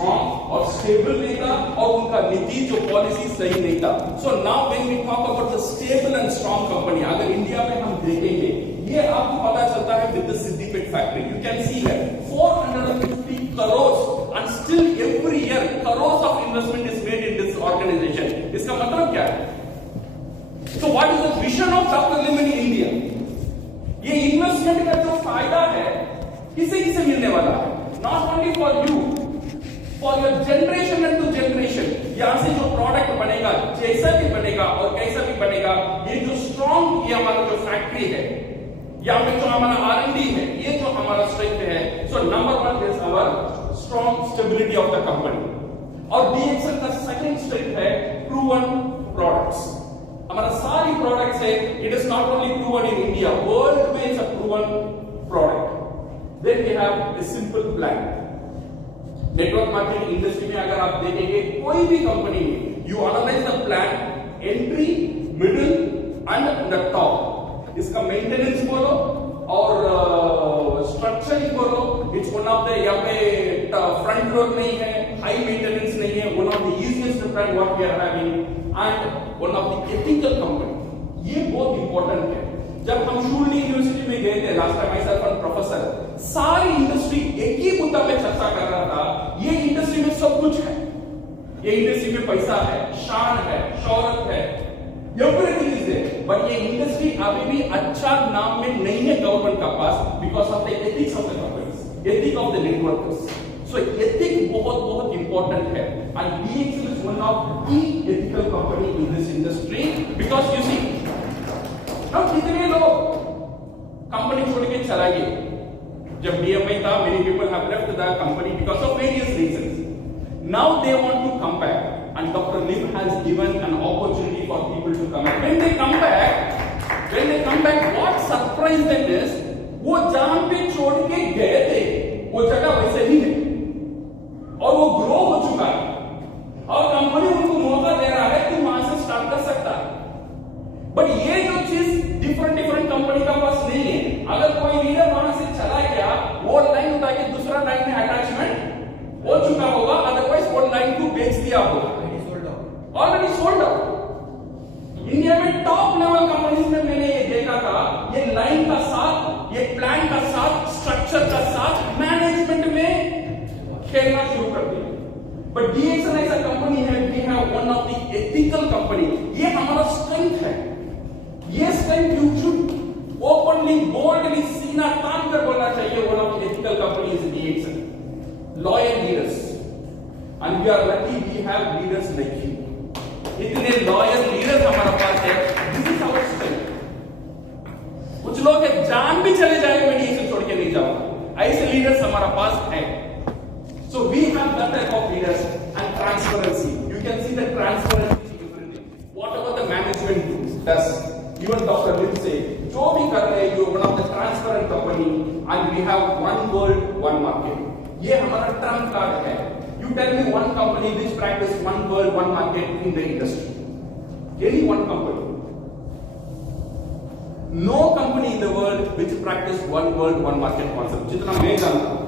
Strong और stable नहीं था और उनका नीति जो पॉलिसी सही नहीं था। So now when we talk about the stable and strong company, अगर इंडिया में हम देखेंगे, ये आपको पता चलता है with the Siddipet factory. You can see है 450 crores and still every year crores of investment is made in this organization. इसका मतलब क्या है? So what is the vision of Dr. Lim in India? ये इन्वेस्टमेंट का जो फायदा है किसे किसे मिलने वाला है? Not only for you, for your generation and to generation. यहाँ से जो प्रोडक्ट बनेगा, जैसा भी बनेगा और कैसा भी बनेगा, ये जो स्ट्रॉन्ग, ये हमारा जो फैक्ट्री है, यहाँ पे जो हमारा R&D है, ये जो हमारा स्ट्रेंथ है। So number 1 is our strong stability of the company. और DXL का सेकंड स्ट्रेंथ है प्रूवन प्रोडक्ट्स। हमारा सारी प्रोडक्ट्स है, it is not only proven in India, world में it's a proven product. Then we have a simple plan. Network marketing industry में अगर आप देखेंगे कोई भी कंपनी में, you analyse the plan, entry, middle and the top. इसका मेंटेनेंस बोलो और स्ट्रक्चरिंग बोलो, इट्स वन ऑफ द, यहाँ पे फ्रंट लोड नहीं है, हाई मेंटेनेंस नहीं है, one of the easiest plan what we are having and one of the ethical company. ये बहुत इंपॉर्टेंट है। जब हम शूलनी यूनिवर्सिटी में गए थे last time, I self and professor, सारी इंडस्ट्री एक ही मुद्दा पे चर्चा कर रहा था, ये इंडस्ट्री में सब कुछ है, ये इंडस्ट्री में पैसा है, शान है, शौहरत है, एवरीथिंग इज देयर, बट ये इंडस्ट्री अभी भी अच्छा नाम में नहीं है गवर्नमेंट का पास, because of the ethics of the companies, ethic of the networkers. So ethic बहुत बहुत इंपॉर्टेंट है and DXL is one of the ethical company in this industry, because you see अब कितने लोग कंपनी छोड़ के चला गए। जब DMI था, many people have left the company because of various reasons. Now they want to come back, and Dr. Lim has given an opportunity for people to come back. When they come back, what surprised them is, वो जहां पे छोड़ के गए थे, वो जगह वैसे ही है और वो ग्रो हो चुका है और कंपनी उनको मौका दे रहा है कि वहां से स्टार्ट कर सकता है। बट ये जो चीज डिफरेंट कंपनी का पास नहीं है। अगर कोई लीडर वहां से चला गया, वो लाइन उठा के दूसरा लाइन में अटैचमेंट हो चुका होगा, अदरवाइज वो लाइन को बेच दिया होगा, ऑलरेडी सोल्ड आउट। इंडिया में टॉप लेवल कंपनीज में मैंने ये देखा था, ये लाइन का साथ, ये प्लान का साथ, स्ट्रक्चर का साथ, मैनेजमेंट में खेलना शुरू कर दिया। बट DXL ऐसा कंपनी है, we have one of the ethical company. ये हमारा स्ट्रेंथ है। ये strength you should openly, boldly, सीना तान कर बोलना चाहिए, one of the ethical company is DXL। Loyal leaders, and we are lucky we have leaders like you. इतने लॉयल लीडर्स हमारे पास है, दिस इज आवर स्ट्रेंथ। कुछ लोग है जान भी चले जाए, मैं DXL छोड़ के नहीं जाऊंगा, ऐसे लीडर्स हमारा पास है। So we have that type of leaders and transparency. You can see the transparency in everything. Whatever the management does, even Dr. Lim say, जो भी कर रहे हैं, you are one of the transparent company and we have one world, one market. ये हमारा trump card है। You tell me one company which practice one world, one market in the industry. Any one company. No company in the world which practice one world, one market concept. जितना मैं जानता हूँ,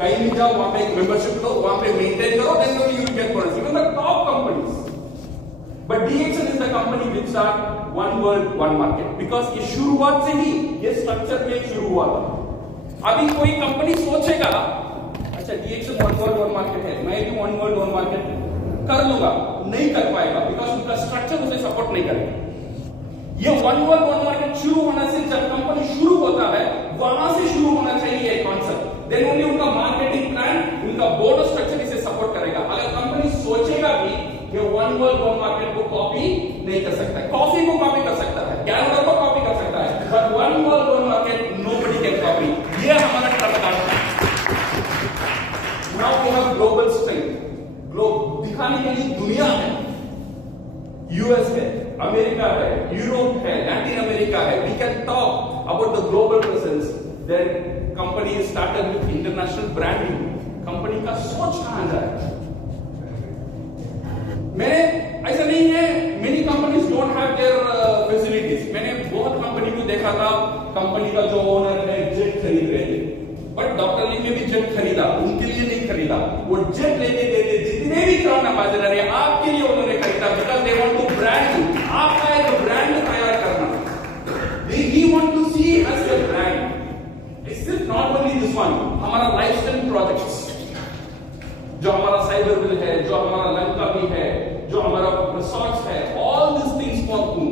कहीं भी जाओ, वहां पे एक मेंबरशिप लो, वहां पे मेंटेन करो, then you will get bonus, even the top companies. But DXL is the company which are one world one market, because ये शुरुआत से ही ये स्ट्रक्चर में शुरू हुआ था। अभी कोई कंपनी सोचेगा, अच्छा DXL one world one market है, मैं भी वन वर्ल्ड वन मार्केट कर लूंगा, नहीं कर पाएगा, बिकॉज उनका स्ट्रक्चर उसे सपोर्ट नहीं करेगा। ये वन वर्ल्ड वन मार्केट शुरू होने से, जब कंपनी शुरू होता है, वहां से शुरू होना चाहिए ये कॉन्सेप्ट। देन ओनली उनका मार्केटिंग प्लान, उनका बोर्ड स्ट्रक्चर इसे सपोर्ट करेगा। अगर कंपनी सोचेगा भी कि वन वर्ल्ड वन मार्केट को कॉपी नहीं कर सकता है, कॉफी को कॉपी कर सकता है, कैनेडा को कॉपी कर सकता है, but one world one market nobody can copy. ये हमारा ट्रम्प कार्ड है। Now we have global strength. Globe दिखाने के लिए दुनिया है, यूएस है, अमेरिका है, यूरोप है, लैटिन अमेरिका है। We can talk about the global presence. Then company started with international branding. Company का सोच कहां जा रहा है? मैंने ऐसा नहीं है, many companies don't have their facilities. मैंने बहुत कंपनी को देखा था, कंपनी का जो ओनर है जेट खरीद रहे थे, बट डॉक्टर ली में भी जेट खरीदा, उनके लिए नहीं खरीदा, वो जेट लेके देते जितने भी क्राउन एम्बेसडर है आपके लिए उन्होंने खरीदा, because they want to brand, आपका एक ब्रांड तैयार करना, he want to see as a brand. It's not only this one, हमारा लाइफस्टाइल प्रोजेक्ट्स, जो हमारा साइबर बिल है, जो हमारा लंका भी है, जो हमारा रिसोर्ट्स है, all these things for whom?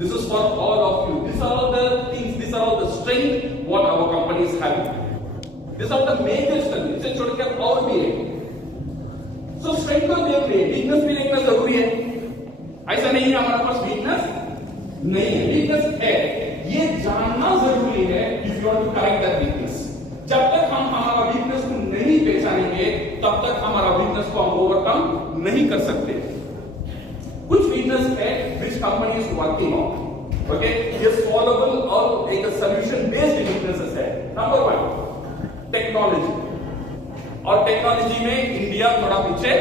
This is for all of you. These are all the things, these are all the strength what our company is having. These are the major strength. इसे छोड़कर और भी है. So strength तो देख रहे, weakness भी देखना जरूरी है. ऐसा नहीं है हमारे पास weakness नहीं है, weakness है. ये जानना जरूरी है if you want to correct that weakness. जब तक हम हमारा वीकनेस को नहीं पहचानेंगे तब तक हमारा वीकनेस को हम ओवरकम नहीं कर सकते. कुछ वीकनेस है which company is working on. Okay, ये solvable और एक solution based weaknesses है. Number 1, technology. और टेक्नोलॉजी में इंडिया थोड़ा पीछे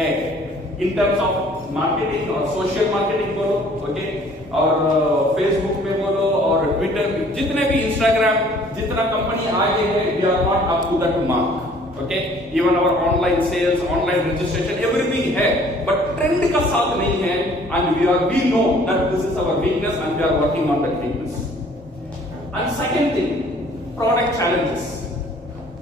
है in terms of मार्केटिंग और सोशल मार्केटिंग बोलो, ओके, और फेसबुक में बोलो और ट्विटर, जितने भी इंस्टाग्राम, जितना कंपनी आगे है, we are not up to that mark, okay. Even our online sales, online registration, everything है, बट ट्रेंड का साथ नहीं है. And we know that this is our weakness and we are working on that weakness. And second thing, product challenges.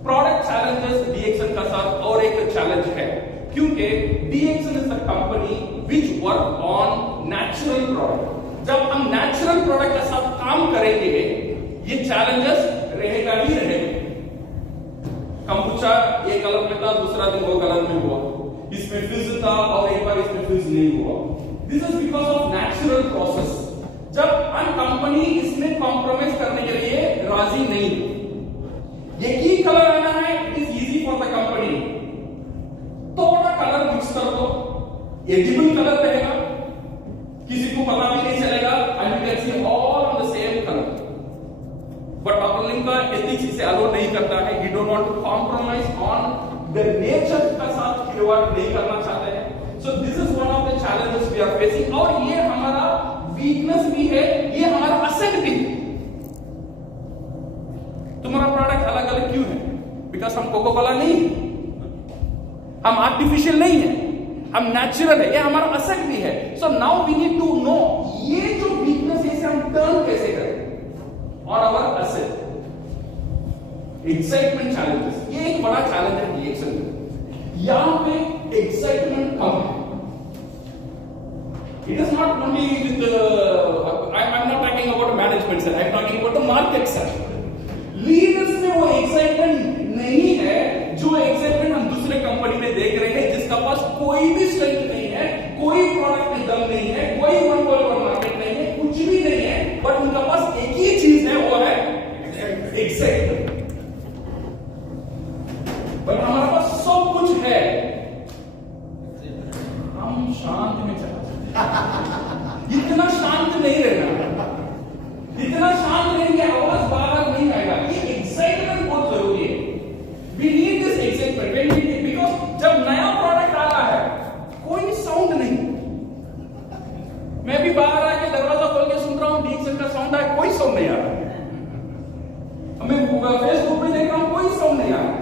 Product challenges DXN का साथ और एक challenge है, क्योंकि DXN is the company which work on natural product. जब हम natural product के साथ काम करेंगे ये चैलेंजेस रहेगा ही रहेगा. कंबुचा एक कलर में था, दूसरा दिन वो कलर में हुआ, इसमें फिज था और एक बार इसमें फिज नहीं हुआ. This is because of natural process. जब हम कंपनी इसमें कॉम्प्रोमाइज करने के लिए राजी नहीं, एक ही कलर आना है, it is easy for the company. थोड़ा कलर मिक्स कर दो, एडिबल कलर रहेगा, किसी को पता भी नहीं चलेगा, and you can see all on the same colour. But अपलिंग का एथिक्स इसे अलाउ नहीं करता है. He don't want to compromise on the nature का साथ खिलवाड़ नहीं करना चाहते हैं. So this is one of the challenges we are facing. और ये हमारा वीकनेस भी है, ये हमारा असेट भी. तुम्हारा प्रोडक्ट अलग अलग क्यों है? बिकॉज हम कोको कोला नहीं है, हम आर्टिफिशियल नहीं है, हम नेचुरल है, ये हमारा असेट भी है. So now we need to know ये जो वीकनेस है इसे हम टर्न कैसे करें और अवर असेट. एक्साइटमेंट चैलेंजेस, ये एक बड़ा चैलेंज है डीएक्सन में. यहां पे एक्साइटमेंट कम है. It is not only with I am not talking about management sir, I am talking about the market sir. Leaders में वो एक्साइटमेंट नहीं है जो एक्साइटमेंट हम दूसरे कंपनी में देख रहे हैं, जिसका पास कोई भी स्ट्रेंथ नहीं है, कोई प्रोडक्ट में दम नहीं है, कोई वन मार्केट नहीं है, कुछ भी नहीं है, बट उनका पास एक ही चीज है, वो है एक्साइटमेंट. बट हमारे पास सब कुछ है, हम शांत में चला इतना शांत नहीं रहना, इतना शांत रहेंगे आवाज बाहर नहीं आएगा. ये एक्साइटमेंट बहुत जरूरी है. We need this excitement when we need, because जब नया प्रोडक्ट आ रहा है कोई साउंड नहीं. मैं भी बाहर आके दरवाजा खोल के सुन रहा हूँ, डीएक्सन का साउंड आया, कोई साउंड नहीं आ रहा. मैं फेसबुक पे देख रहा हूँ, कोई साउंड नहीं आ रहा.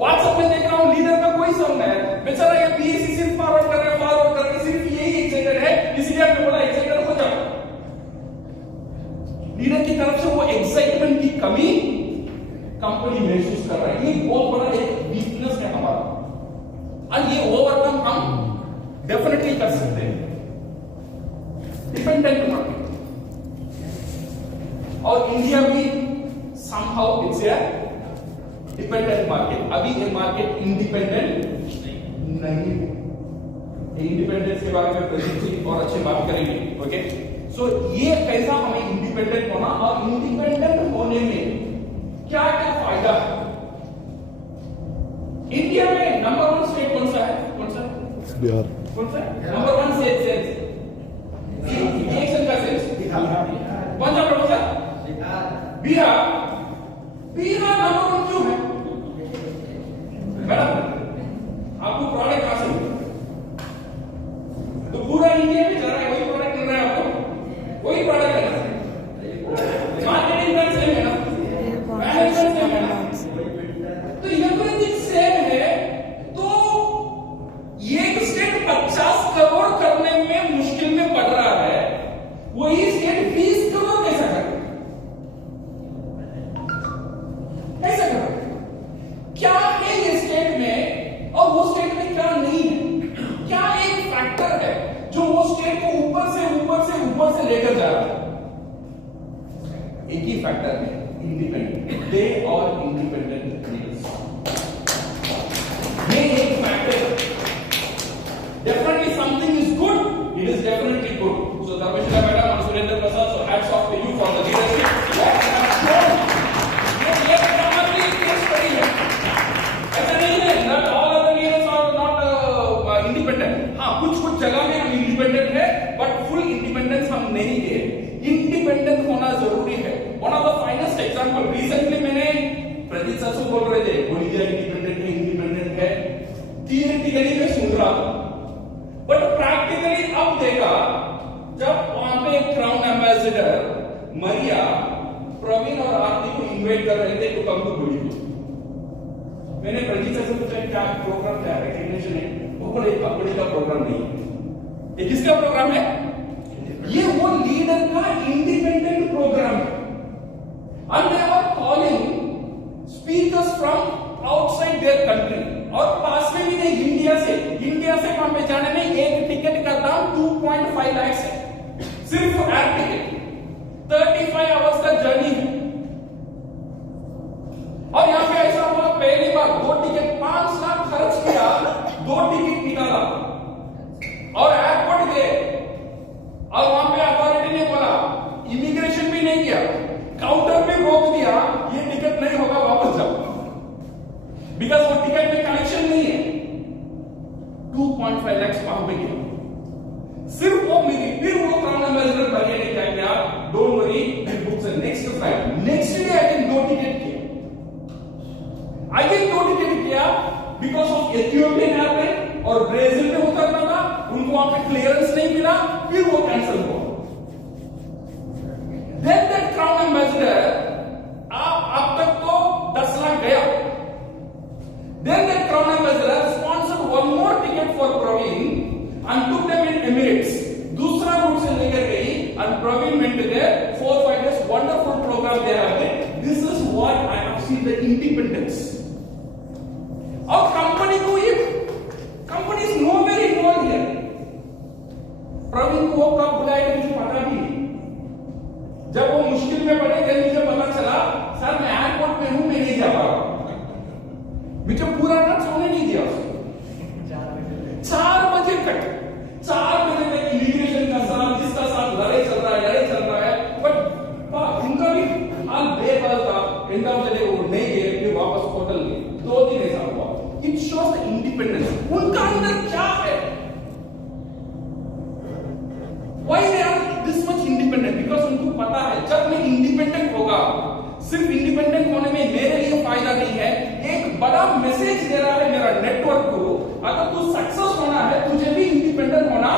व्हाट्सएप में देख रहा हूँ, लीडर का कोई साउंड नहीं है. बेचारा ये पीएसी सिर्फ फॉरवर्ड कर रहे, सिर्फ यही एक्साइटेड है, इसलिए आपने बोला एक्साइटेड हो जाओ. लीडर की तरफ से वो एक्साइटमेंट की कमी कंपनी महसूस कर रहा है. ये बहुत बड़ा एक वीकनेस है हमारा, और ये ओवरकम हम डेफिनेटली कर सकते हैं. डिपेंडेंट मार्केट, और इंडिया भी somehow it's a dependent market. अभी ये मार्केट इंडिपेंडेंट नहीं है. इंडिपेंडेंस के बारे में प्रदीप जी और अच्छी बात करेंगे. ओके, सो ये कैसा हमें इंडिपेंडेंट होना, और इंडिपेंडेंट होने में क्या क्या फायदा है. इंडिया में नंबर 1 स्टेट कौन सा है? कौन सा? बिहार. कौन सा नंबर 1 सेल्स? डीएक्सन का सेल्स कौन सा प्रोफेसर? बिहार. बिहार नंबर 1 क्यों है मैडम? आपको प्रोडक्ट कहां से मिला? तो पूरा इंडिया में जा रहा है, वही प्रोडक्ट मिल रहा है आपको, वही प्रोडक्ट है ना. मार्केटिंग का सेम है ना, मैनेजमेंट सेम है ना. फैक्टर है इंडिपेंडेंट, दे और इंडिपेंडेंट लीडर्स, ये एक factor. Definitely something is good, it is definitely good. So Dharmesh madam और Surendra Prasad, so hats off to you for the leadership that you have shown. ये प्राइमरी केस स्टडी है, ऐसा नहीं है not all other leaders are not independent. हां, कुछ जगह में हम इंडिपेंडेंट है, बट फुल इंडिपेंडेंस हम नहीं है। इंडिपेंडेंट होना जरूरी है। One of the finest example, recently मैंने प्रदीप सर से बोल रहे थे बोलिए इंडिपेंडेंट है, थियरिटिकली मैं सुन रहा था, बट प्रैक्टिकली अब देखा जब वहां पे एक क्राउन एम्बेसडर मरिया प्रवीण और आरती को इनवाइट कर रहे थे टू कम टू बोलिए, मैंने प्रदीप सर से पूछा क्या प्रोग्राम, क्या रिकग्निशन है? वो बोले कंपनी का प्रोग्राम नहीं है। ये किसका प्रोग्राम है? ये वो लीडर का इंडिपेंडेंट प्रोग्राम है। And they were calling speakers from outside their country, और पास में भी नहीं, इंडिया से वहां पे जाने में एक टिकट का दाम 2.5 लाख है, सिर्फ एयर टिकट, 35 आवर्स का जर्नी है। और यहाँ पे ऐसा हुआ पहली बार 2 टिकट 5 लाख खर्च किया, 2 टिकट निकाला और एयरपोर्ट गए, और वहां पे अथॉरिटी ने बोला, इमिग्रेशन भी नहीं किया, काउंटर में रोक दिया, ये टिकट नहीं होगा, वापस जाओ, बिकॉज वो टिकट में कनेक्शन नहीं है। 2.5 लाख वहां पे गया, सिर्फ वो मिली। फिर वो क्राउन एम्बेसडर भैया ने क्या किया, don't worry, I book the next flight, next day I 2 ticket किया, बिकॉज ऑफ एथियोपियन एयरलाइन और ब्राजील में उतरना था, उनको वहां पे क्लियरेंस नहीं मिला, फिर वो कैंसिल हुआ। Then that crown ambassador, अब तक तो 10 लाख गया। Then that crown ambassador sponsored one more ticket for Praveen and took them in Emirates. दूसरा रूट से लेकर गई and Praveen went there 4-5 days, wonderful program they have there. This is what I have seen the independence. और company को ये company is nowhere involved here. Praveen को कब बुलाया मुझे पता भी नहीं। जब वो मुश्किल में पड़े जब मुझे पता चला, सर मैं एयरपोर्ट में हूं, मैं नहीं जा पा रहा, मुझे पूरा रात सोने नहीं दिया उसको। 4 बजे तक 4 बजे तक इमिग्रेशन का साथ, जिसका साथ लड़ाई चल रहा है, बट उनका भी हाल बेहाल था। एंड ऑफ द डे वो नहीं गए, फिर वापस होटल गए। 2 दिन ऐसा हुआ। इट शोज द इंडिपेंडेंस, उनका अंदर क्या है, Why they are this much independent? Because उनको पता है जब मैं इंडिपेंडेंट होगा, सिर्फ इंडिपेंडेंट होने में मेरे लिए फायदा नहीं है, एक बड़ा मैसेज दे रहा है मेरा नेटवर्क को, अगर तू सक्सेस होना है तुझे भी इंडिपेंडेंट होना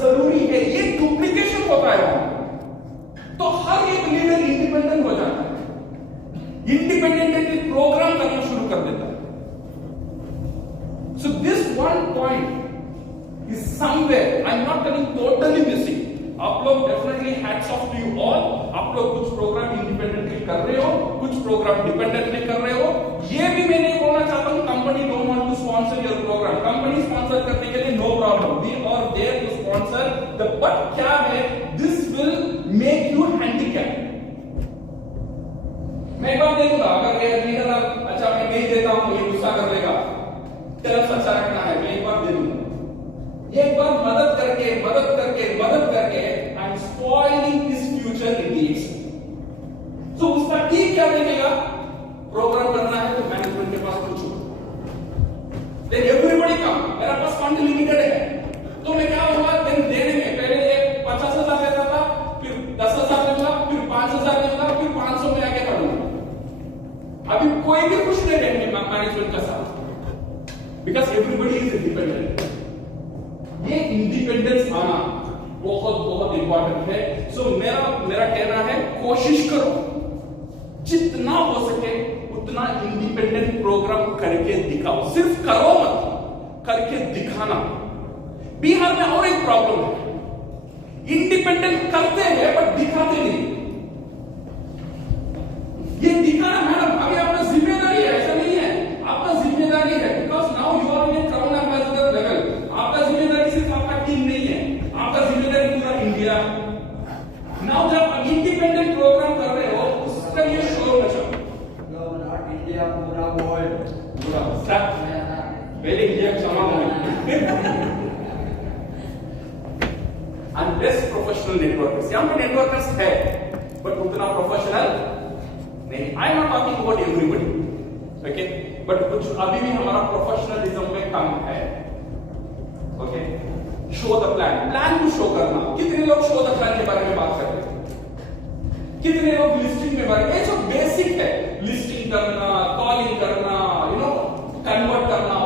जरूरी है। ये डुप्लीकेशन होता है वहां, तो हर एक लीडर इंडिपेंडेंट हो जाता है, इंडिपेंडेंटली प्रोग्राम करना शुरू कर देता है। So this one point is somewhere, I'm not telling totally missing. आप लोग definitely hats off to you all. आप लोग कुछ प्रोग्राम इंडिपेंडेंटली कर रहे हो, कुछ प्रोग्राम डिपेंडेंटली कर रहे हो। ये भी मैं नहीं बोलना चाहता हूं company don't want to sponsor your programme, company sponsor करने के लिए no problem, we are there to sponsor the, but क्या है, this will make you handicap. मैं एक बार देखूंगा, अगर ये लीडर अच्छा मैं नहीं देता हूं, ये गुस्सा कर लेगा, तरफ अच्छा रखना है, मैं एक बार दे दूंगा। एक बार मदद करके I am spoiling his future Indians. So उसका टीम क्या देखेगा, प्रोग्राम करना है तो मैनेजमेंट के पास पूछो, लेकिन एवरीबॉडी कम, मेरा पास फंड लिमिटेड है, तो मैं क्या होगा देने में पहले ये 50,000 देता था, फिर 10,000 दूंगा, फिर 5,000 दूंगा, फिर 500 में आगे बढ़ूंगा। अभी कोई भी खुश नहीं रहेंगे मैनेजमेंट का साथ, बिकॉज एवरीबॉडी इज इंडिपेंडेंट। ये इंडिपेंडेंस आना बहुत इंपॉर्टेंट है। सो मेरा कहना है, कोशिश करो जितना हो सके उतना इंडिपेंडेंट प्रोग्राम करके दिखाओ, सिर्फ करो मत, करके दिखाना। बिहार में और एक प्रॉब्लम है, इंडिपेंडेंट करते हैं बट दिखाते नहीं। ये दिखाना मैडम अभी आपका जिम्मेदारी है, ऐसा नहीं है, आपका जिम्मेदारी है, because now you are in crown ambassador level. आपका जिम्मेदारी सिर्फ आपका टीम नहीं है, आपका जिम्मेदारी पूरा इंडिया। नाउ जब इंडिपेंडेंट प्रोग्राम कर रहे हो, उसके लिए पहले इंडिया क्षमा and best professional networkers. यहाँ पे networkers है, but उतना professional नहीं. I am not talking about everybody, okay? But कुछ अभी भी हमारा professionalism में कम है, okay? Show the plan. Plan को show करना. कितने लोग show the plan के बारे में बात करते हैं? कितने लोग listing के बारे में? ये जो basic है, listing करना, calling करना, you know, convert करना,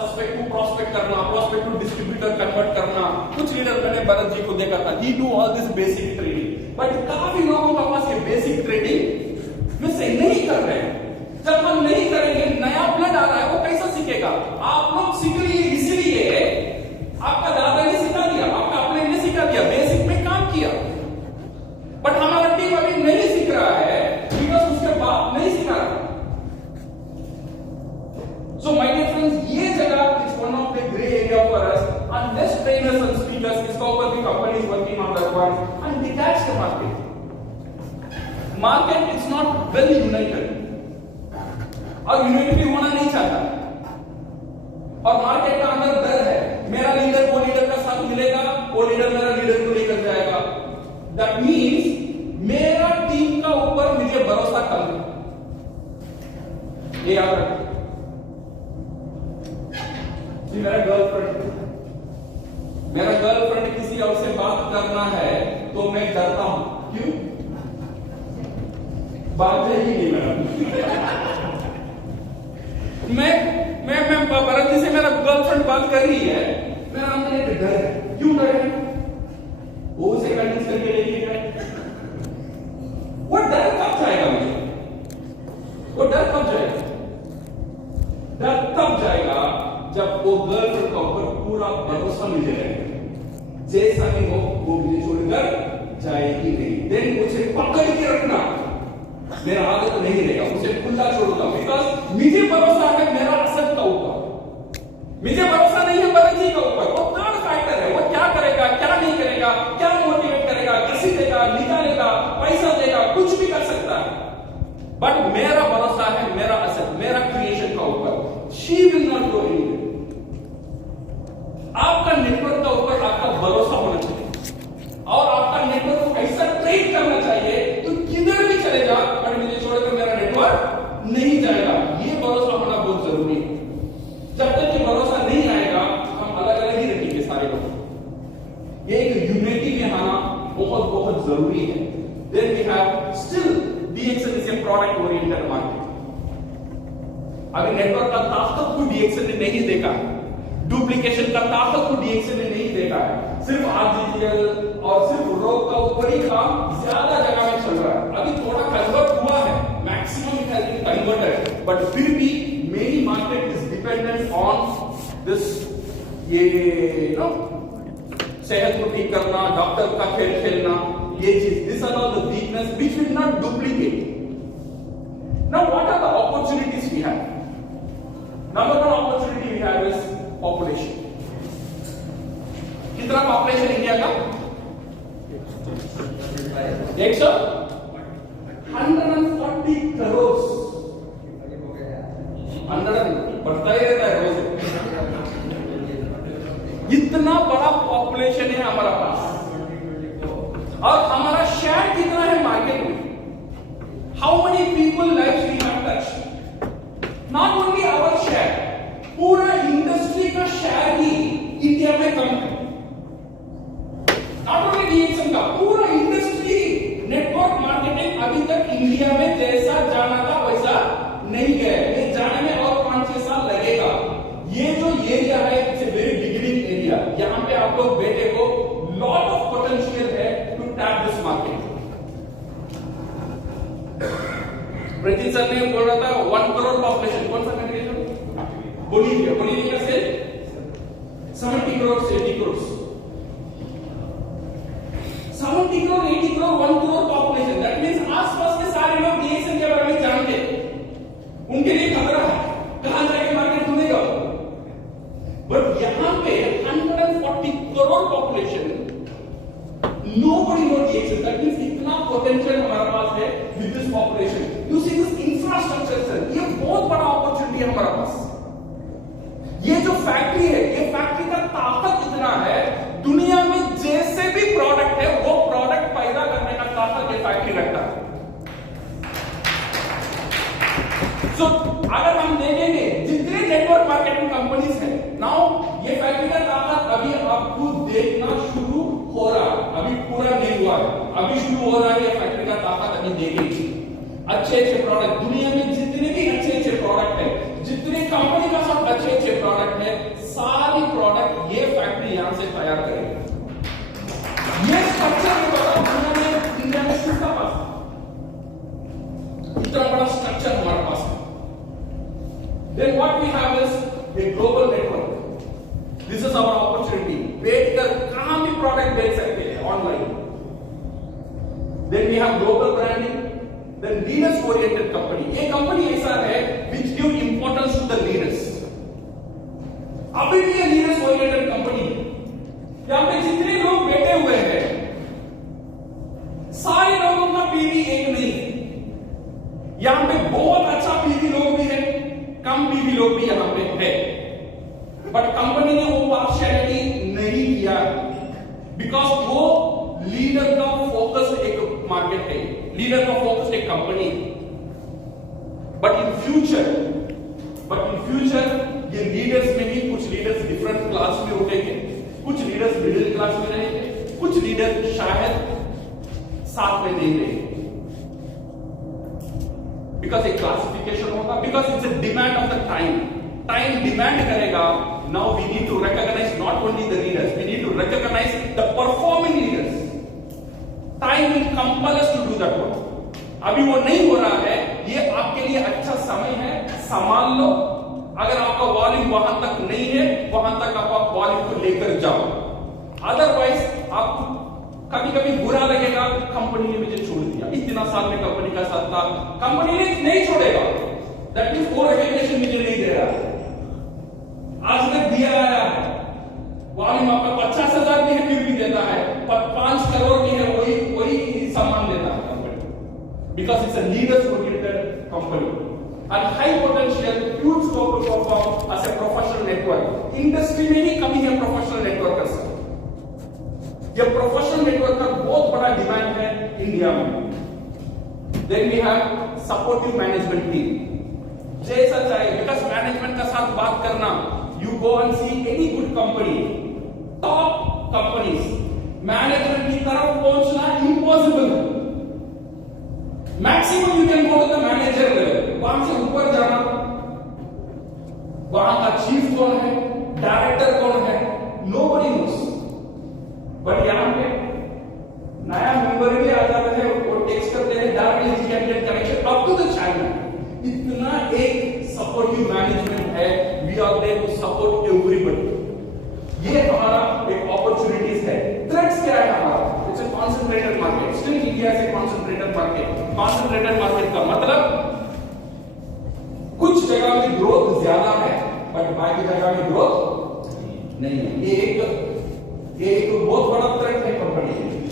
suspect to prospect करना, prospect to distributor convert करना. कुछ लीडर मैंने भरत जी को देखा था. He do all this basic trading. But काफी लोगों का पास ये basic trading में से नहीं कर रहे हैं. जब हम नहीं करेंगे, नया ब्लड आ रहा है, वो कैसा सीखेगा? आप लोग सीख लिए इसलिए, आपका दादा ने सिखा दिया, आपका अपने ने सिखा दिया, बेसिक में काम किया. बट हमारा टीम अभी नहीं सीख रहा है, बिकॉज उसके बाप नहीं सिखा रहा. So my dear friends, ये जगह is one of the gray area for us. Unless trainers and speakers, इसका ऊपर भी company is working on that one and detach the market. Market is not well united. और unity होना नहीं चाहता. और मार्केट का अंदर डर है. मेरा लीडर वो लीडर का साथ मिलेगा, वो लीडर मेरा लीडर को लेकर जाएगा. That means मेरा टीम का ऊपर मुझे भरोसा कम है. ये याद रखिए. मेरा गर्लफ्रेंड किसी और से बात करना है तो मैं डरता हूं. क्यों? बात जाएगी नहीं मैं भरत जी से मेरा गर्लफ्रेंड बात कर रही है, मेरा अंदर एक डर है. क्यों डर है? वो उसे कन्विंस करके लेके गए. वो डर कब जाएगा मुझे? वो डर कब जाएगा? डर तब जाएगा जब वो गर्लफ्रेंड का ऊपर पूरा भरोसा मुझे रहेगा. जैसा भी हो वो मुझे छोड़कर जाएगी नहीं. देन उसे पकड़ के रखना, मेरा आदत नहीं रहेगा. उसे खुला छोड़ूंगा, बिकॉज मुझे भरोसा है मेरा असद का ऊपर. मुझे भरोसा नहीं है भरत जी का ऊपर. वो थर्ड फैक्टर है. वो क्या करेगा, क्या नहीं करेगा, क्या मोटिवेट करेगा, कैसे देगा, निकालेगा, पैसा देगा, कुछ भी कर सकता है. बट मेरा भरोसा है मेरा असद, मेरा क्रिएशन का ऊपर. She will not go anywhere. आपका नेटवर्क का ऊपर आपका भरोसा होना चाहिए और आपका नेटवर्क को ऐसा ट्रेड करना चाहिए तो किधर भी चले जा, बट मुझे छोड़कर मेरा नेटवर्क नहीं जाएगा. ये भरोसा होना बहुत जरूरी है. जब तक ये भरोसा नहीं आएगा, हम अलग अलग ही रखेंगे सारे लोग. ये एक यूनिटी में आना बहुत बहुत जरूरी है. Then we have still DXL is a product oriented market. अभी नेटवर्क का ताकत को DXL ने नहीं देखा, डुप्लीकेशन का ताकत को DXL ने नहीं देखा है. सिर्फ RGTL और सिर्फ रोक का ऊपर ही काम ज्यादा जगह में चल रहा है. अभी थोड़ा कन्वर्ट हुआ है, maximum it has been converted, but फिर भी many market is dependent on this. ये नो सेहत को ठीक करना, डॉक्टर का खेल खेलना, ये चीज. This are all the weakness which will not duplicate. Now what are the opportunities we have? Number one opportunity we have is population. कितना पॉपुलेशन इंडिया का? 140 करोड़. 100 बढ़ता ही रहता है रोज. इतना बड़ा पॉपुलेशन है हमारा पास और हमारा शेयर कितना है मार्केट में? How many people lives we have touched? Not only our share, पूरा इंडस्ट्री का शेयर ही इंडिया में कम है. Not only DXL का, पूरा इंडस्ट्री नेटवर्क मार्केटिंग अभी तक इंडिया में जैसा जाना था वैसा नहीं गया. ये जाने में और 5-6 साल लगेगा. ये जो एरिया है it's a very beginning area. यहाँ पे आप लोग बेटे को लॉट ऑफ पोटेंशियल है to tap this market. British sir ने बोल रहा था 1 करोड़ पॉपुलेशन. कौन सा कंट्री है? बोलिविया. बोलिविया से 70 करोड़ से 80 crore. 70 crore 80 crore 1 crore population. That means आसपास के सारे लोग DXL के बारे में जानते हैं. उनके लिए खतरा है कहां जाके मार्केट खुलेगा. बट यहां पे 140 crore population, nobody knows DXL. That means इतना पोटेंशियल हमारे पास है with this population. You see this infrastructure sir, ये बहुत बड़ा अपॉर्चुनिटी है हमारे पास. ये अगर हम देखेंगे जितने नेटवर्क मार्केटिंग कंपनीज है, नाउ ये फैक्ट्री का ताकत अभी आपको देखना शुरू हो रहा है, अभी पूरा नहीं हुआ है, अभी शुरू हो रहा है। ये फैक्ट्री का ताकत अभी देखेंगे। अच्छे प्रोडक्ट, दुनिया में जितने भी अच्छे प्रोडक्ट है, जितने कंपनी का सब अच्छे प्रोडक्ट है, सारी प्रोडक्ट ये फैक्ट्री यहां से तैयार करेगी। ये स्ट्रक्चर दुनिया में, इंडिया में किसका पास है? इतना बड़ा स्ट्रक्चर हमारे पास है। Then what we have is a global network. This is our opportunity. बैठकर कहां भी प्रोडक्ट बेच सकते हैं online. Then we have global branding. Then leaders oriented company. ये कंपनी ऐसा है which give importance to the leaders. अभी भी ये leaders oriented कंपनी है। यहां पे जितने लोग बैठे हुए हैं, सारे लोगों का पीवी एक नहीं है। यहां पे बहुत अच्छा पीवी लोग भी है, कम पीवी लोग भी यहां पे है, बट कंपनी ने वो पार्शियलिटी नहीं किया, बिकॉज वो लीडर का फोकस एक मार्केट है, लीडर का फोकस एक कंपनी है। बट इन फ्यूचर ये लीडर्स में भी कुछ लीडर्स डिफरेंट क्लास में उठेंगे, कुछ लीडर्स मिडिल क्लास में रहेंगे, कुछ लीडर शायद साथ में नहीं रहेंगे, बिकॉज एक क्लासिफिकेशन होगा, because it's a demand of the time demand करेगा। Now we need to recognise not only the leaders, we need to recognise the performing leaders. Time will compel us to do that work. अभी वो नहीं हो रहा है, ये आपके लिए अच्छा समय है, संभाल लो। अगर आपका वॉल्यूम वहां तक नहीं है, वहां तक आप वॉल्यूम को लेकर जाओ, अदरवाइज आपको कभी कभी बुरा लगेगा, कंपनी ने मुझे छोड़ दिया, इतना साल में कंपनी का साथ था, कंपनी ने नहीं छोड़ेगा, दैट मींस वो रिकॉग्निशन मुझे नहीं दे रहा, आज तक दिया आया है, वॉल्यूम आपका 50,000 भी है फिर भी देता है, पर 5 करोड़ भी है वही सम्मान देता है company, because it's a leaders oriented company and high potential, huge scope to perform as a professional network. Industry में ही कमी है प्रोफेशनल नेटवर्कर्स का, ये प्रोफेशनल नेटवर्क का बहुत बड़ा डिमांड है इंडिया में। Then we have supportive management team. जैसा चाहिए, बिकॉज मैनेजमेंट का साथ बात करना, you go and see any good company, top companies, management की तरफ पहुंचना इम्पॉसिबल है। Maximum you can go to the manager level, वहां से ऊपर जाना, वहां का चीफ कौन है, डायरेक्टर कौन है, नोबडी नोस। बट यहां पे नया मेंबर भी आ जाता है, वो टेक्स्ट करते हैं directly can get connection up to the channel. इतना एक सपोर्टिव मैनेजमेंट है, we are there to support everybody. ये हमारा एक अपॉर्चुनिटीज है। थ्रेट्स क्या है हमारा? It's a concentrated market, still India is a concentrated market. Concentrated market का मतलब कुछ जगह में ग्रोथ ज्यादा है, बट बाकी जगह में ग्रोथ नहीं है। ये एक बहुत बड़ा थ्रेट है कंपनी के लिए।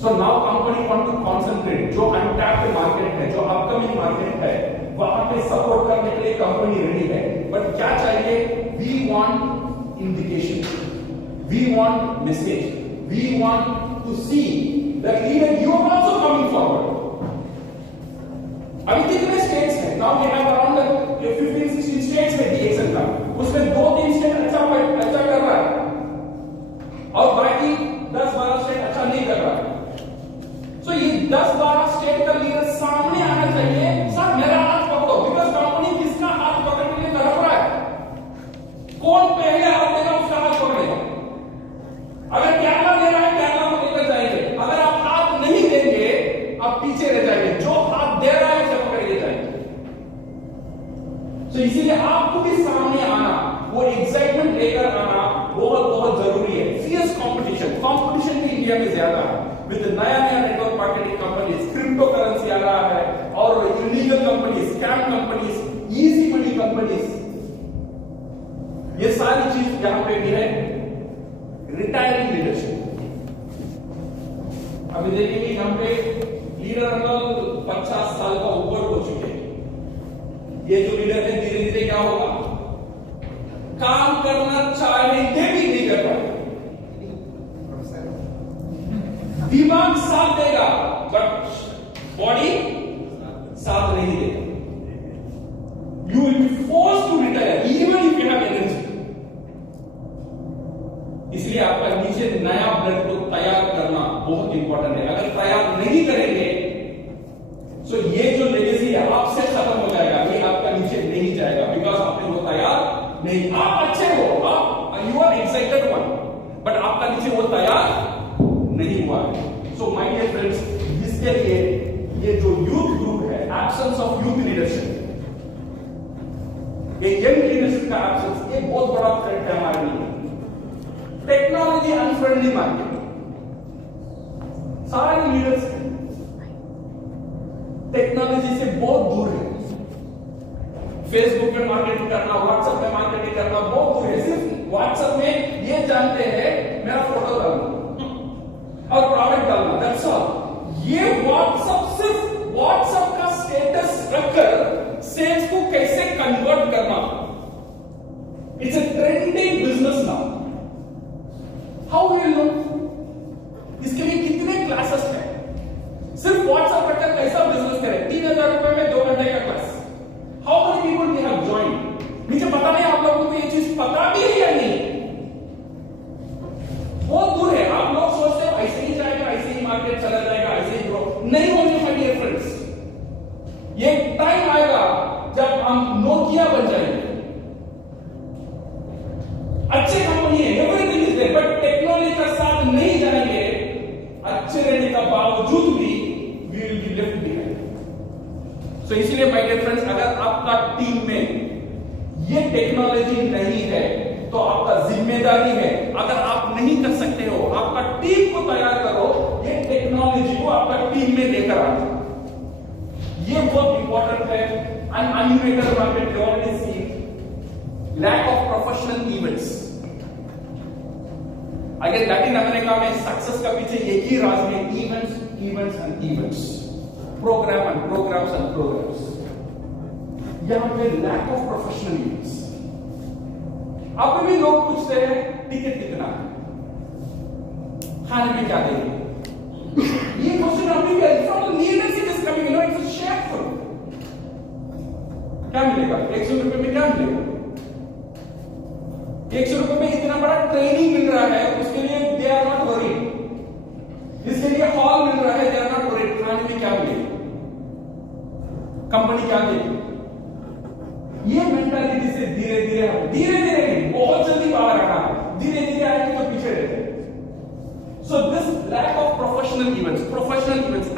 So now company want to concentrate, जो अनटैप्ड मार्केट है, जो अपकमिंग मार्केट है, वहां पे सपोर्ट करने के लिए कंपनी रेडी है। बट क्या चाहिए? We want indication, we want message, we want to see that leader you are also coming forward. अभी कितने स्टेट्स हैं? Now we have around 15-16 states है डीएक्सएल का, उसमें 2-3 स्टेट अच्छा कर रहा है और बाकी 10-12 स्टेट अच्छा नहीं कर रहा है। सो ये 10-12 स्टेट का लीडर सामने आना चाहिए, सर मेरा हाथ पकड़ो, बिकॉज कंपनी किसका हाथ पकड़ने के लिए तड़प रहा है, कौन पहले हाथ देगा उसका हाथ पकड़ेगा। अगर केरला दे रहा है, केरला को लेकर जाएंगे, अगर आप हाथ नहीं देंगे आप पीछे रह जाएंगे, जो हाथ दे रहा है उसे पकड़ के जाएंगे। तो इसीलिए आपको भी सामने आना, वो एक्साइटमेंट लेकर आना बहुत बहुत जरूरी है। फियर्स कंपटीशन भी इंडिया में ज्यादा है, विद नया network marketing companies, cryptocurrency आ रहा है, और illegal companies, scam companies, easy money companies, ये सारी चीज यहां पे भी है। रिटायरिंग लीडरशिप, अभी देखेंगे यहां पे लीडर अंकल 50 साल का ऊपर हो चुके हैं। ये जो लीडर है धीरे धीरे क्या होगा, काम करना चाहेंगे भी नहीं कर पाएंगे, दिमाग साथ देगा बट बॉडी साथ नहीं देगा। इसलिए आपका नीचे नया ब्लड को तैयार करना बहुत इंपॉर्टेंट है। अगर तैयार नहीं करेंगे तो ये जो लेगेसी है आपसे खत्म हो जाएगा, ये आपका नीचे नहीं जाएगा, बिकॉज आपने वो तैयार नहीं। आप अच्छे हो, आप you are excited one, but आपका नीचे वो तैयार नहीं हुआ है। सो माय डियर फ्रेंड्स, इसके लिए ये जो यूथ ग्रुप है, एब्सेंस ऑफ यूथ लीडरशिप, ये यंग लीडरशिप का एब्सेंस, ये बहुत बड़ा थ्रेट है हमारे लिए। टेक्नोलॉजी अनफ्रेंडली मार्केट, सारे लीडर्स टेक्नोलॉजी से बहुत दूर है। फेसबुक पे मार्केटिंग करना, व्हाट्सएप पे मार्केटिंग करना बहुत दूर है। सिर्फ व्हाट्सएप में ये जानते हैं मेरा फोटो डालना और प्रोडक्ट डालना, दैट्स ऑल। ये व्हाट्सएप सिर्फ व्हाट्सएप का स्टेटस रखकर सेल्स को कैसे कन्वर्ट करना, it's a trending business now. How will know? इसके लिए कितने क्लासेस हैं? सिर्फ व्हाट्सएप रखकर कैसा बिजनेस करें? 3000 रुपए में 2 घंटे का class. How many people we have joined? मुझे पता नहीं आप लोगों को ये चीज पता भी है या नहीं, बहुत दूर है। आप लोग सोचते हो ऐसे ही जाएगा, ऐसे ही मार्केट चला जाएगा, ऐसे ही ग्रो नहीं होने माय डियर फ्रेंड्स। ये टाइम आएगा जब हम नोकिया बन जाएंगे। अच्छे कंपनी है, everything is there, but technology का साथ नहीं जाएंगे, अच्छे रहने का बावजूद भी we will be left behind. So इसीलिए माय डियर फ्रेंड्स, अगर आपका टीम में ये टेक्नोलॉजी नहीं है तो आपका जिम्मेदारी है, अगर आप नहीं कर सकते हो, आपका टीम को तैयार करो, ये टेक्नोलॉजी को आपका टीम में लेकर आओ। ये बहुत इंपॉर्टेंट है। एंड अनयूरेटेड market you already see lack of professional events. अगर लैटिन अमेरिका में सक्सेस का पीछे एक ही राज है, events events and events, program and programs and programs. यहां पे लैक ऑफ प्रोफेशनल इवेंट्स। अब भी लोग पूछते हैं टिकट कितना है, खाने में क्या देंगे, ये क्वेश्चन अभी भी from the leadership is coming, you know, it's shameful. क्या मिलेगा 100 रुपए में? क्या मिलेगा 100 रुपए में? इतना बड़ा ट्रेनिंग मिल रहा है, उसके लिए दे आर नॉट वरीड। इसके लिए हॉल मिल रहा है, दे आर नॉट वरीड। खाने में क्या मिलेगा, कंपनी क्या देगी? ये मेंटालिटी से धीरे धीरे नहीं, बहुत जल्दी बाहर आना है, धीरे धीरे आएंगे तो पीछे रहते हैं। So this lack of professional events,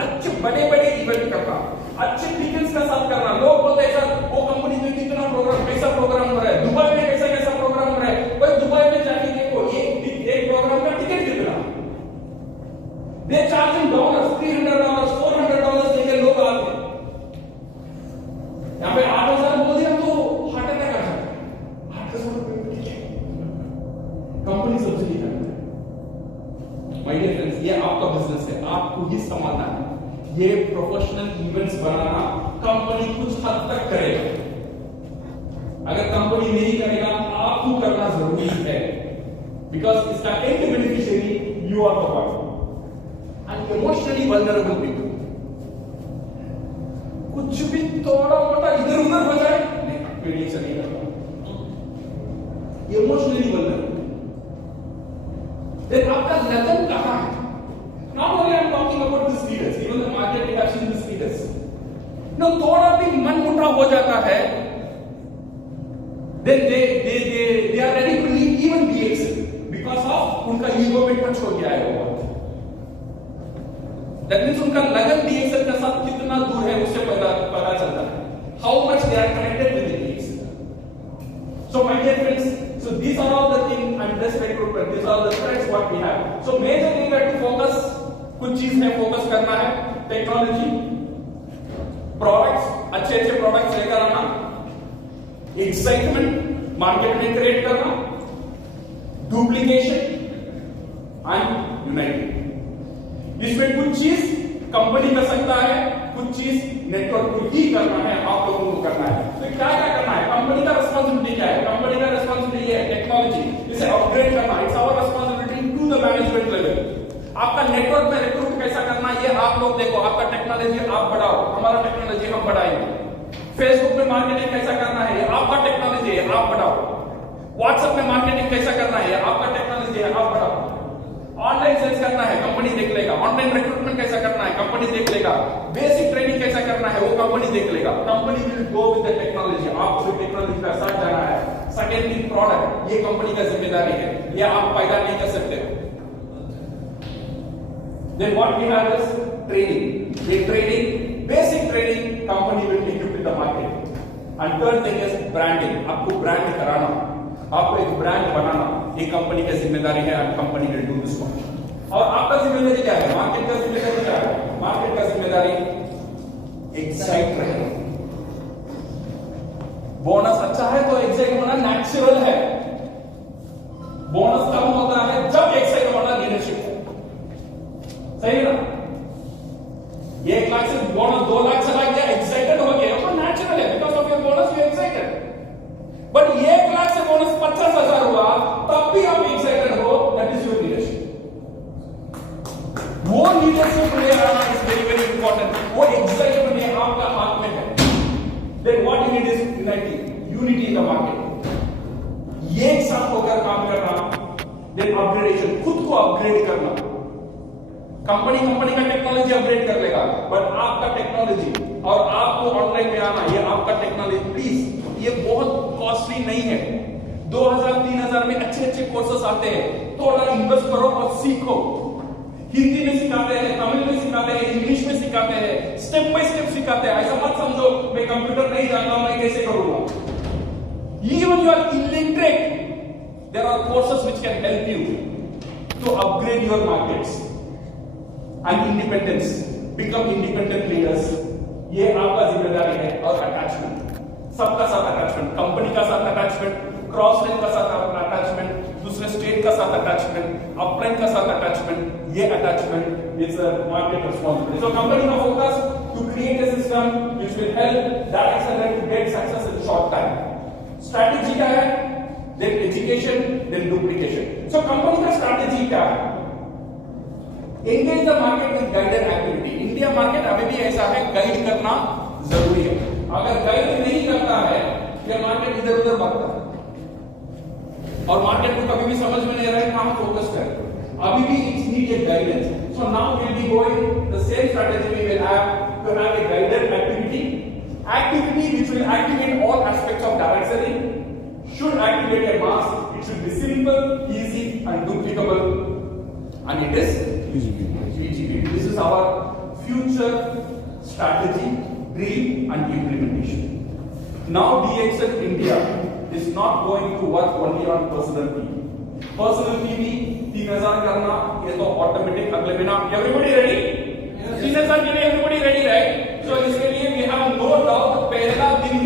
अच्छे बड़े बड़े इवेंट करना, अच्छे टिकट्स का साथ करना। लोग बोलते हैं सर वो कंपनी में कितना प्रोग्राम, कैसा प्रोग्राम हो रहा है, दुबई में कैसा प्रोग्राम हो रहा है। भाई दुबई में जाके देखो एक प्रोग्राम का टिकट कितना, दे चार्ज इन डॉलर्स, $300 $400 देके लोग आते हैं। यहाँ पे 8000 बोल दिया तो हार्ट अटैक आ जाता है। 8000 रुपए में टिकट कंपनी सब्सिडी करती है। माय डियर फ्रेंड्स, ये आपका बिजनेस है, आपको ही संभालना है। ये प्रोफेशनल इवेंट्स बनाना कंपनी कुछ हद तक करेगा, अगर कंपनी नहीं करेगा आपको करना जरूरी है, बिकॉज इसका end beneficiary you are the one. And emotionally vulnerable people, कुछ भी थोड़ा मोटा इधर उधर हो जाए नहीं चलेगा। इमोशनली वल्नरेबल, देन आपका लगन कहां है? Not only I'm talking about these leaders, even the market we have seen these leaders. No, थोड़ा भी मन मुटाव हो जाता है, then they are ready to leave even DXL because of उनका ईगो में टच हो गया है वो। That means उनका लगन DXL के साथ कितना दूर है उससे पता चलता है। How much they are connected with the DXL. So my dear friends, so these are all the things and this recruitment, these are the threats what we have. So major thing that to focus, कुछ चीज में focus करना है, technology, products, अच्छे products लेकर आना, excitement market में create करना, डुप्लीकेशन एंड यूनाइटेड। इसमें कुछ चीज कंपनी कर सकता है, कुछ चीज नेटवर्क को ही करना है, आप लोगों को करना है। तो क्या क्या करना है? कंपनी का रिस्पांसिबिलिटी क्या है? कंपनी का रिस्पांसिबिलिटी है टेक्नोलॉजी, इसे अपग्रेड करना, it's our responsibility to the management level. आपका नेटवर्क में रिक्रूट कैसा करना, ये आप लोग देखो, आपका टेक्नोलॉजी आप बढ़ाओ, हमारा टेक्नोलॉजी हम बढ़ाएंगे। फेसबुक पे मार्केटिंग कैसा करना है, ये आपका टेक्नोलॉजी है, आप बढ़ाओ। व्हाट्सएप में मार्केटिंग कैसा करना है, आपका टेक्नोलॉजी है, आप बढ़ाओ। ऑनलाइन सेल्स करना है, कंपनी देख लेगा। ऑनलाइन रिक्रूटमेंट कैसा करना है, कंपनी देख लेगा। बेसिक ट्रेनिंग कैसा करना है, वो कंपनी देख लेगा। Company will go with the technology, आपको टेक्नोलॉजी का साथ जाना है। सेकेंडली प्रोडक्ट, ये कंपनी का जिम्मेदारी है, ये आप पैदा नहीं कर सकते हो। Then what we have is training. The training, basic training, company will equip with the market. And third thing is branding. आपको brand कराना, आपको एक ब्रांड बनाना, ये कंपनी की जिम्मेदारी है। and company will do this one. और आपका जिम्मेदारी क्या है, मार्केट का जिम्मेदारी क्या है? मार्केट का जिम्मेदारी एक्साइट रहे। बोनस अच्छा है तो एक्साइट होना नेचुरल है। बोनस कम होता है जब एक्साइट होना लीडरशिप है, सही है ना? 1 लाख से बोनस 2 लाख चला गया, एक्साइटेड हो गया तो नेचुरल है, because of your bonus you excited. But 1 lakh से बोनस 50,000 हुआ तब भी आप एक्साइटेड हो, दैट इज योर लीडरशिप। वो लीडरशिप में आना इज वेरी वेरी इंपॉर्टेंट। वो एक्साइटमेंट में आपका हाथ में है। Then what you need is unity in the market. एक साथ होकर काम करना, देन अपग्रेडेशन, खुद को अपग्रेड करना। कंपनी का टेक्नोलॉजी अपग्रेड कर लेगा, बट आपका टेक्नोलॉजी और आपको ऑनलाइन में आना, ये आपका टेक्नोलॉजी, प्लीज ये बहुत कॉस्टली नहीं है। 2000-3000 में अच्छे कोर्सेस आते हैं, थोड़ा इन्वेस्ट करो और सीखो। हिंदी में सिखाते हैं, तमिल में सिखाते हैं, इंग्लिश में सिखाते हैं, स्टेप बाय स्टेप सिखाते हैं। ऐसा मत समझो मैं कंप्यूटर नहीं जानता हूं, मैं कैसे करूंगा। Even you are illiterate, there are courses which can help you to upgrade your markets and independence, become independent leaders. ये आपका जिम्मेदारी है। और अटैचमेंट, सबका साथ अटैचमेंट, कंपनी का साथ अटैचमेंट, क्रॉस लाइन का साथ अटैचमेंट, दूसरे स्टेट का साथ अटैचमेंट, अपलाइन का साथ अटैचमेंट। ये attachment is a market responsibility. So company का focus to create a system which will help that accelerate to get success in short time. Strategy क्या है? Then education, then duplication. So company का strategy क्या है? Engage the market with guided activity. India market अभी भी ऐसा है, guide करना जरूरी है। अगर गाइड नहीं करता है तो मार्केट इधर उधर भागता है और मार्केट को कभी भी समझ में नहीं आ रहा है कहां फोकस करें। अभी भी it's need a guidance. So now will be going the same strategy we will have to have a guided activity which will activate all aspects of direct selling, should activate a mass, it should be simple, easy and duplicable, and it is EGP. This is our future strategy, dream and implementation. Now DXL India is not going to work only on personal TV. Personal TV 3000 करना ये तो automatic अगले महीना। Everybody ready? 3000 के लिए everybody ready, right? So इसके लिए we have no doubt पहला दिन